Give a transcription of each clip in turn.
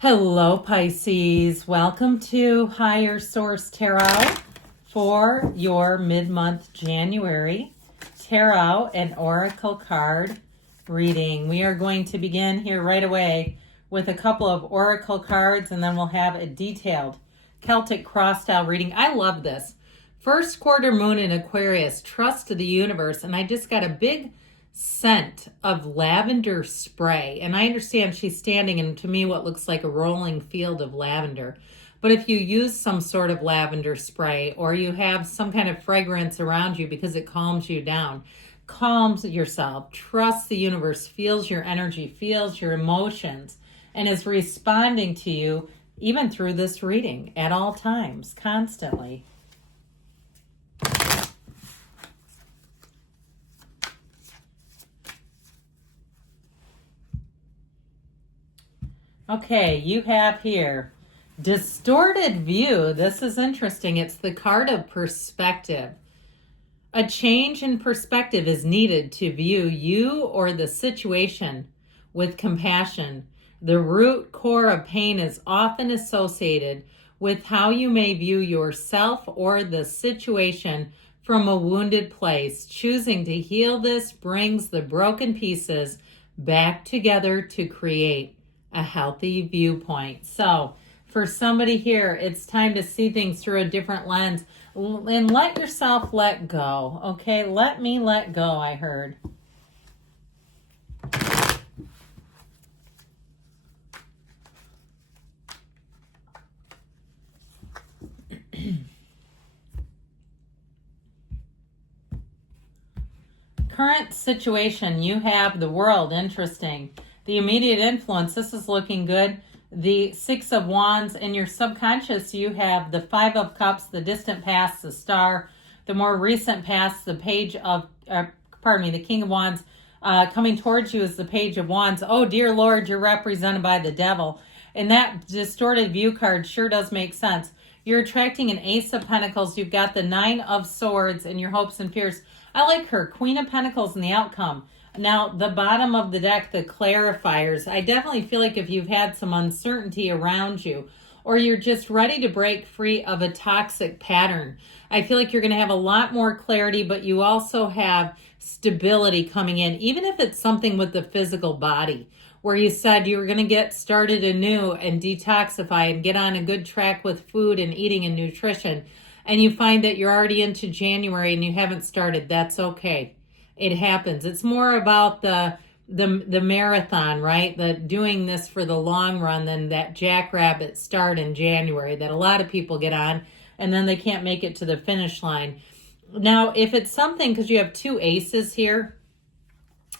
Hello, Pisces. Welcome to Higher Source Tarot for your mid-month January Tarot and Oracle card reading. We are going to begin here right away with a couple of Oracle cards, and then we'll have a detailed Celtic cross-style reading. I love this. First quarter moon in Aquarius, trust the universe, and I just got a big scent of lavender spray, and I understand she's standing in, to me, what looks like a rolling field of lavender. But if you use some sort of lavender spray, or you have some kind of fragrance around you because it calms you down, calms yourself, trusts the universe, feels your energy, feels your emotions, and is responding to you even through this reading at all times, constantly. Okay, you have here distorted view. This is interesting. It's the card of perspective. A change in perspective is needed to view you or the situation with compassion. The root core of pain is often associated with how you may view yourself or the situation from a wounded place. Choosing to heal this brings the broken pieces back together to create a healthy viewpoint. So for somebody here, it's time to see things through a different lens and let yourself let go. Okay, let me let go, I heard. Current situation, you have the world, interesting. The immediate influence, this is looking good. The Six of Wands. In your subconscious, you have the Five of Cups, the distant past, the Star, the more recent past, the Page of, the King of Wands. Coming towards you is the Page of Wands. Oh, dear Lord, you're represented by the Devil. And that distorted view card sure does make sense. You're attracting an Ace of Pentacles. You've got the Nine of Swords in your hopes and fears. I like her. Queen of Pentacles in the outcome. Now, the bottom of the deck, the clarifiers. I definitely feel like if you've had some uncertainty around you, or you're just ready to break free of a toxic pattern, I feel like you're going to have a lot more clarity, but you also have stability coming in, even if it's something with the physical body, where you said you were going to get started anew and detoxify and get on a good track with food and eating and nutrition, and you find that you're already into January and you haven't started. That's okay. It happens. It's more about the marathon, right? The doing this for the long run than that jackrabbit start in January that a lot of people get on and then they can't make it to the finish line. Now, if it's something, because you have two aces here,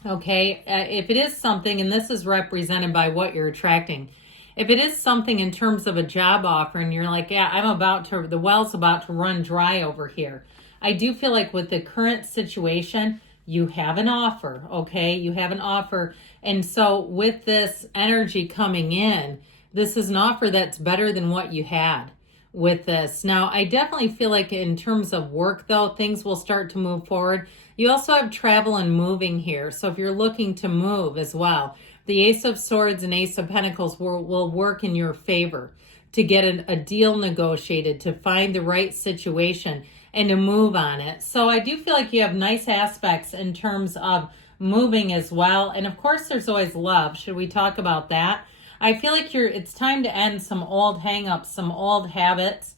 okay, if it is something, and this is represented by what you're attracting, if it is something in terms of a job offer and you're like, yeah, the well's about to run dry over here. I do feel like with the current situation, you have an offer, okay? You have an offer. And so with this energy coming in, this is an offer that's better than what you had with this. Now, I definitely feel like in terms of work, though, things will start to move forward. You also have travel and moving here. So if you're looking to move as well, the Ace of Swords and Ace of Pentacles will work in your favor to get a deal negotiated, to find the right situation, and to move on it. So I do feel like you have nice aspects in terms of moving as well. And of course, there's always love. Should we talk about that? I feel like it's time to end some old hang-ups, some old habits.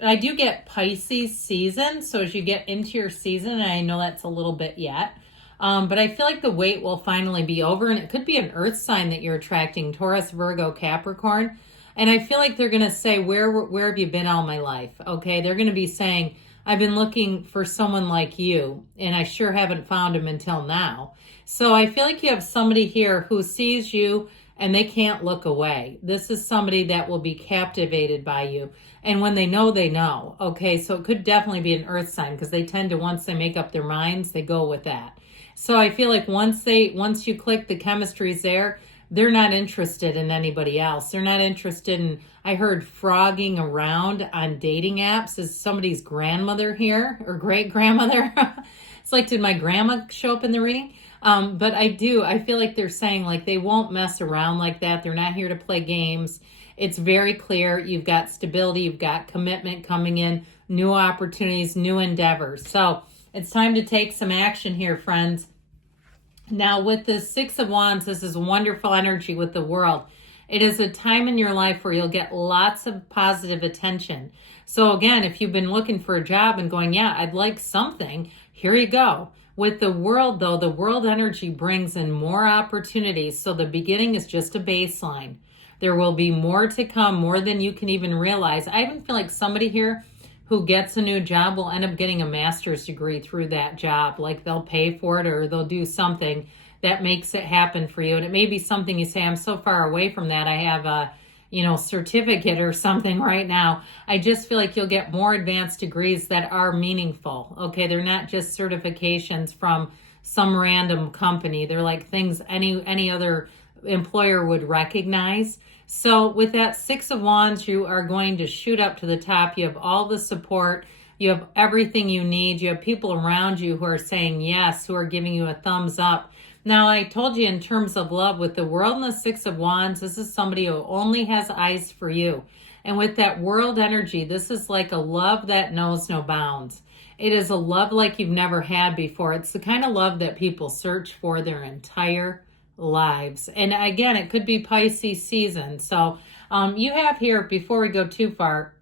I do get Pisces season. So as you get into your season, and I know that's a little bit yet, but I feel like the wait will finally be over. And it could be an earth sign that you're attracting, Taurus, Virgo, Capricorn. And I feel like they're going to say, where have you been all my life? Okay, they're going to be saying, I've been looking for someone like you, and I sure haven't found him until now. So I feel like you have somebody here who sees you and they can't look away. This is somebody that will be captivated by you. And when they know, they know. Okay, so it could definitely be an earth sign because they tend to, once they make up their minds, they go with that. So I feel like once you click, the chemistry's there, they're not interested in anybody else. They're not interested in, I heard frogging around on dating apps. Is somebody's grandmother here or great grandmother? It's like, did my grandma show up in the reading? But I feel like they're saying like they won't mess around like that. They're not here to play games. It's very clear. You've got stability, you've got commitment coming in, new opportunities, new endeavors. So it's time to take some action here, friends. Now, with the Six of Wands, this is wonderful energy with the world. It is a time in your life where you'll get lots of positive attention. So again, if you've been looking for a job and going, yeah, I'd like something, here you go. With the world, though, the world energy brings in more opportunities. So the beginning is just a baseline. There will be more to come, more than you can even realize. I even feel like somebody here who gets a new job will end up getting a master's degree through that job. Like they'll pay for it or they'll do something that makes it happen for you. And it may be something you say, I'm so far away from that. I have a, certificate or something right now. I just feel like you'll get more advanced degrees that are meaningful. Okay, they're not just certifications from some random company. They're like things any other employer would recognize. So with that Six of Wands, you are going to shoot up to the top. You have all the support. You have everything you need. You have people around you who are saying yes, who are giving you a thumbs up. Now, I told you in terms of love, with the world and the Six of Wands, this is somebody who only has eyes for you. And with that world energy, this is like a love that knows no bounds. It is a love like you've never had before. It's the kind of love that people search for their entire lives. And again, it could be Pisces season. So you have here, before we go too far,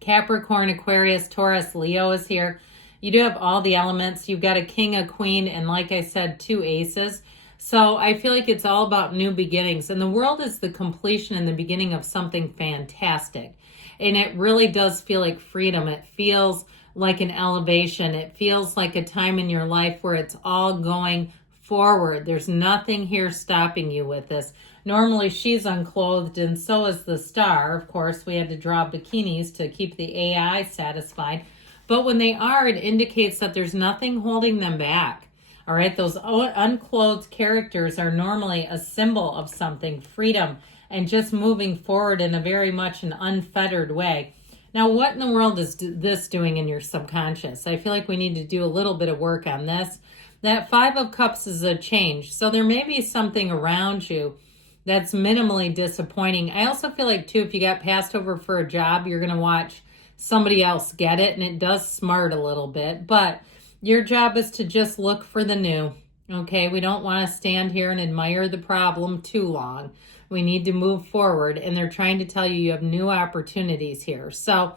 Capricorn, Aquarius, Taurus, Leo is here. You do have all the elements. You've got a king, a queen, and like I said, two aces. So I feel like it's all about new beginnings. And the world is the completion and the beginning of something fantastic. And it really does feel like freedom. It feels like an elevation. It feels like a time in your life where it's all going forward. There's nothing here stopping you with this. Normally she's unclothed and so is the star. Of course, we had to draw bikinis to keep the AI satisfied. But when they are, it indicates that there's nothing holding them back. All right, those unclothed characters are normally a symbol of something, freedom, and just moving forward in a very much an unfettered way. Now, what in the world is this doing in your subconscious? I feel like we need to do a little bit of work on this. That Five of Cups is a change. So there may be something around you that's minimally disappointing. I also feel like, too, if you got passed over for a job, you're going to watch somebody else get it, and it does smart a little bit. But your job is to just look for the new. Okay, we don't want to stand here and admire the problem too long. We need to move forward, and they're trying to tell you you have new opportunities here. So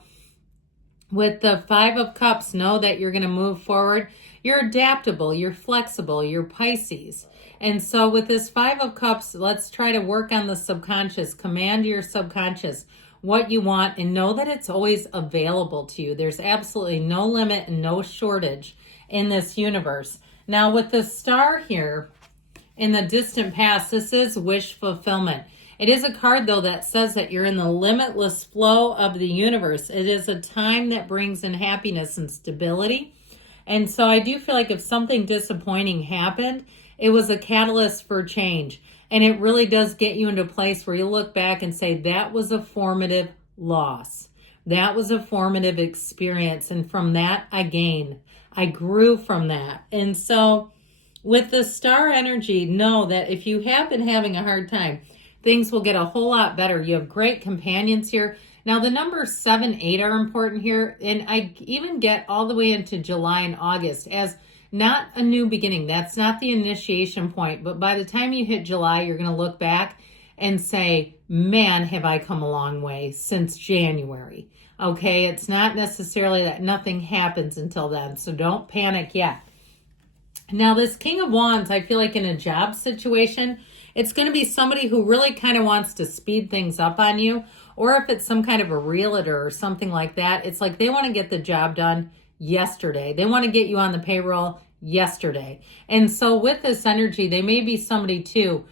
with the Five of Cups, know that you're going to move forward. You're adaptable, you're flexible, you're Pisces. And so with this Five of Cups, let's try to work on the subconscious. Command your subconscious what you want and know that it's always available to you. There's absolutely no limit and no shortage in this universe. Now with the star here in the distant past, this is wish fulfillment. It is a card though that says that you're in the limitless flow of the universe. It is a time that brings in happiness and stability. And so I do feel like if something disappointing happened, it was a catalyst for change. And it really does get you into a place where you look back and say, that was a formative loss. That was a formative experience. And from that, I gained. I grew from that. And so with the star energy, know that if you have been having a hard time, things will get a whole lot better. You have great companions here. Now, the numbers 7, 8 are important here. And I even get all the way into July and August as not a new beginning. That's not the initiation point. But by the time you hit July, you're going to look back and say, man, have I come a long way since January. Okay, it's not necessarily that nothing happens until then. So don't panic yet. Now, this King of Wands, I feel like in a job situation, it's going to be somebody who really kind of wants to speed things up on you. Or if it's some kind of a realtor or something like that, it's like they want to get the job done yesterday. They want to get you on the payroll yesterday. And so with this energy, they may be somebody too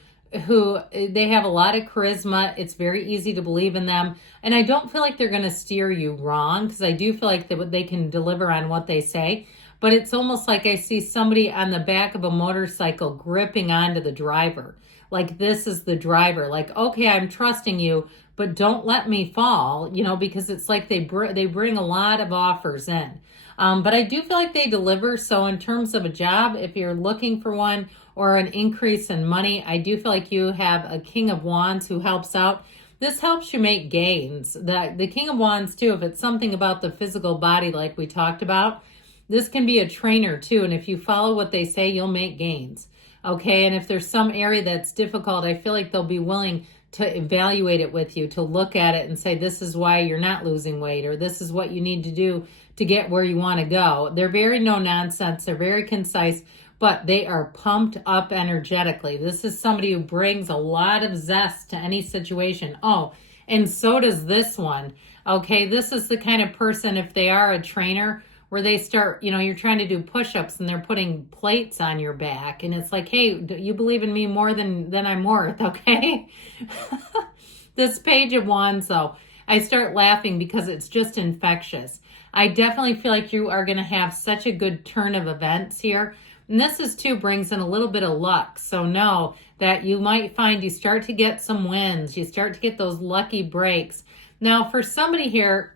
who they have a lot of charisma. It's very easy to believe in them. And I don't feel like they're going to steer you wrong because I do feel like they can deliver on what they say. But it's almost like I see somebody on the back of a motorcycle gripping onto the driver. Like this is the driver. Like, okay, I'm trusting you, but don't let me fall, because it's like they bring a lot of offers in. But I do feel like they deliver. So in terms of a job, if you're looking for one or an increase in money, I do feel like you have a King of Wands who helps out. This helps you make gains. The King of Wands too, if it's something about the physical body like we talked about, this can be a trainer too. And if you follow what they say, you'll make gains. Okay. And if there's some area that's difficult, I feel like they'll be willing to evaluate it with you, to look at it and say, this is why you're not losing weight, or this is what you need to do to get where you want to go. They're very no nonsense. They're very concise, but they are pumped up energetically. This is somebody who brings a lot of zest to any situation. Oh, and so does this one. Okay, this is the kind of person, if they are a trainer, where they start, you're trying to do push-ups and they're putting plates on your back. And it's like, hey, you believe in me more than I'm worth, okay? This Page of Wands, though, I start laughing because it's just infectious. I definitely feel like you are going to have such a good turn of events here. And this is too brings in a little bit of luck. So know that you might find you start to get some wins. You start to get those lucky breaks. Now, for somebody here,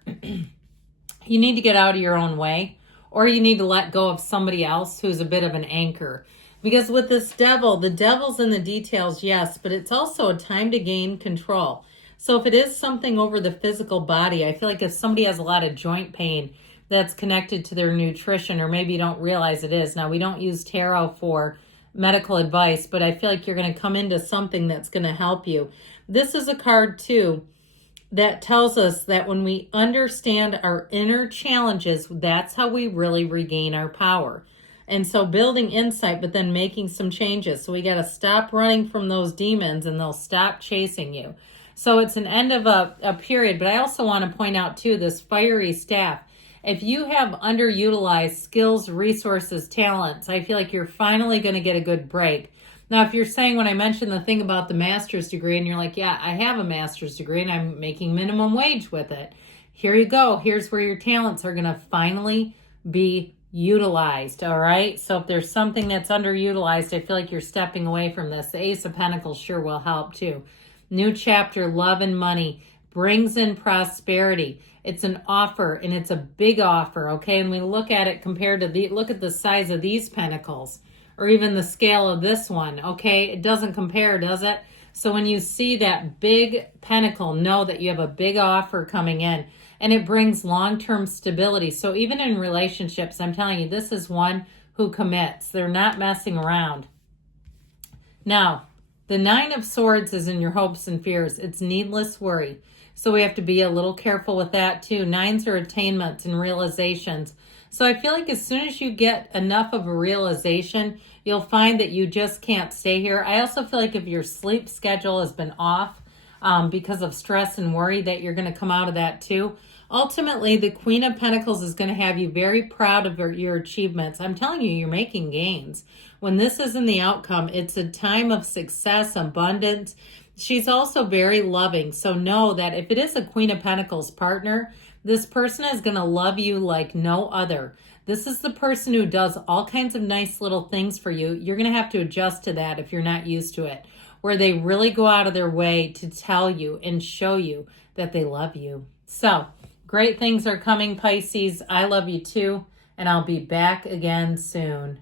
you need to get out of your own way, or you need to let go of somebody else who's a bit of an anchor. Because with this devil, the devil's in the details, yes, but it's also a time to gain control. So if it is something over the physical body, I feel like if somebody has a lot of joint pain that's connected to their nutrition, or maybe you don't realize it is. Now, we don't use tarot for medical advice, but I feel like you're going to come into something that's going to help you. This is a card, too, that tells us that when we understand our inner challenges, that's how we really regain our power. And so building insight, but then making some changes. So we got to stop running from those demons and they'll stop chasing you. So it's an end of a period. But I also want to point out, too, this fiery staff. If you have underutilized skills, resources, talents, I feel like you're finally going to get a good break. Now, if you're saying, when I mentioned the thing about the master's degree and you're like, yeah, I have a master's degree and I'm making minimum wage with it. Here you go. Here's where your talents are going to finally be utilized. All right. So if there's something that's underutilized, I feel like you're stepping away from this. The Ace of Pentacles sure will help too. New chapter, love and money, brings in prosperity. It's an offer, and it's a big offer. Okay. And we look at it compared to look at the size of these pentacles, or even the scale of this one, okay? It doesn't compare, does it? So when you see that big pentacle, know that you have a big offer coming in, and it brings long-term stability. So even in relationships, I'm telling you, this is one who commits. They're not messing around. Now, the Nine of Swords is in your hopes and fears. It's needless worry. So we have to be a little careful with that too. Nines are attainments and realizations. So I feel like as soon as you get enough of a realization, you'll find that you just can't stay here. I also feel like if your sleep schedule has been off because of stress and worry, that you're going to come out of that too. Ultimately, the Queen of Pentacles is going to have you very proud of your achievements. I'm telling you, you're making gains. When this isn't the outcome, it's a time of success, abundance. She's also very loving. So know that if it is a Queen of Pentacles partner, this person is going to love you like no other. This is the person who does all kinds of nice little things for you. You're going to have to adjust to that if you're not used to it, where they really go out of their way to tell you and show you that they love you. So, great things are coming, Pisces. I love you too, and I'll be back again soon.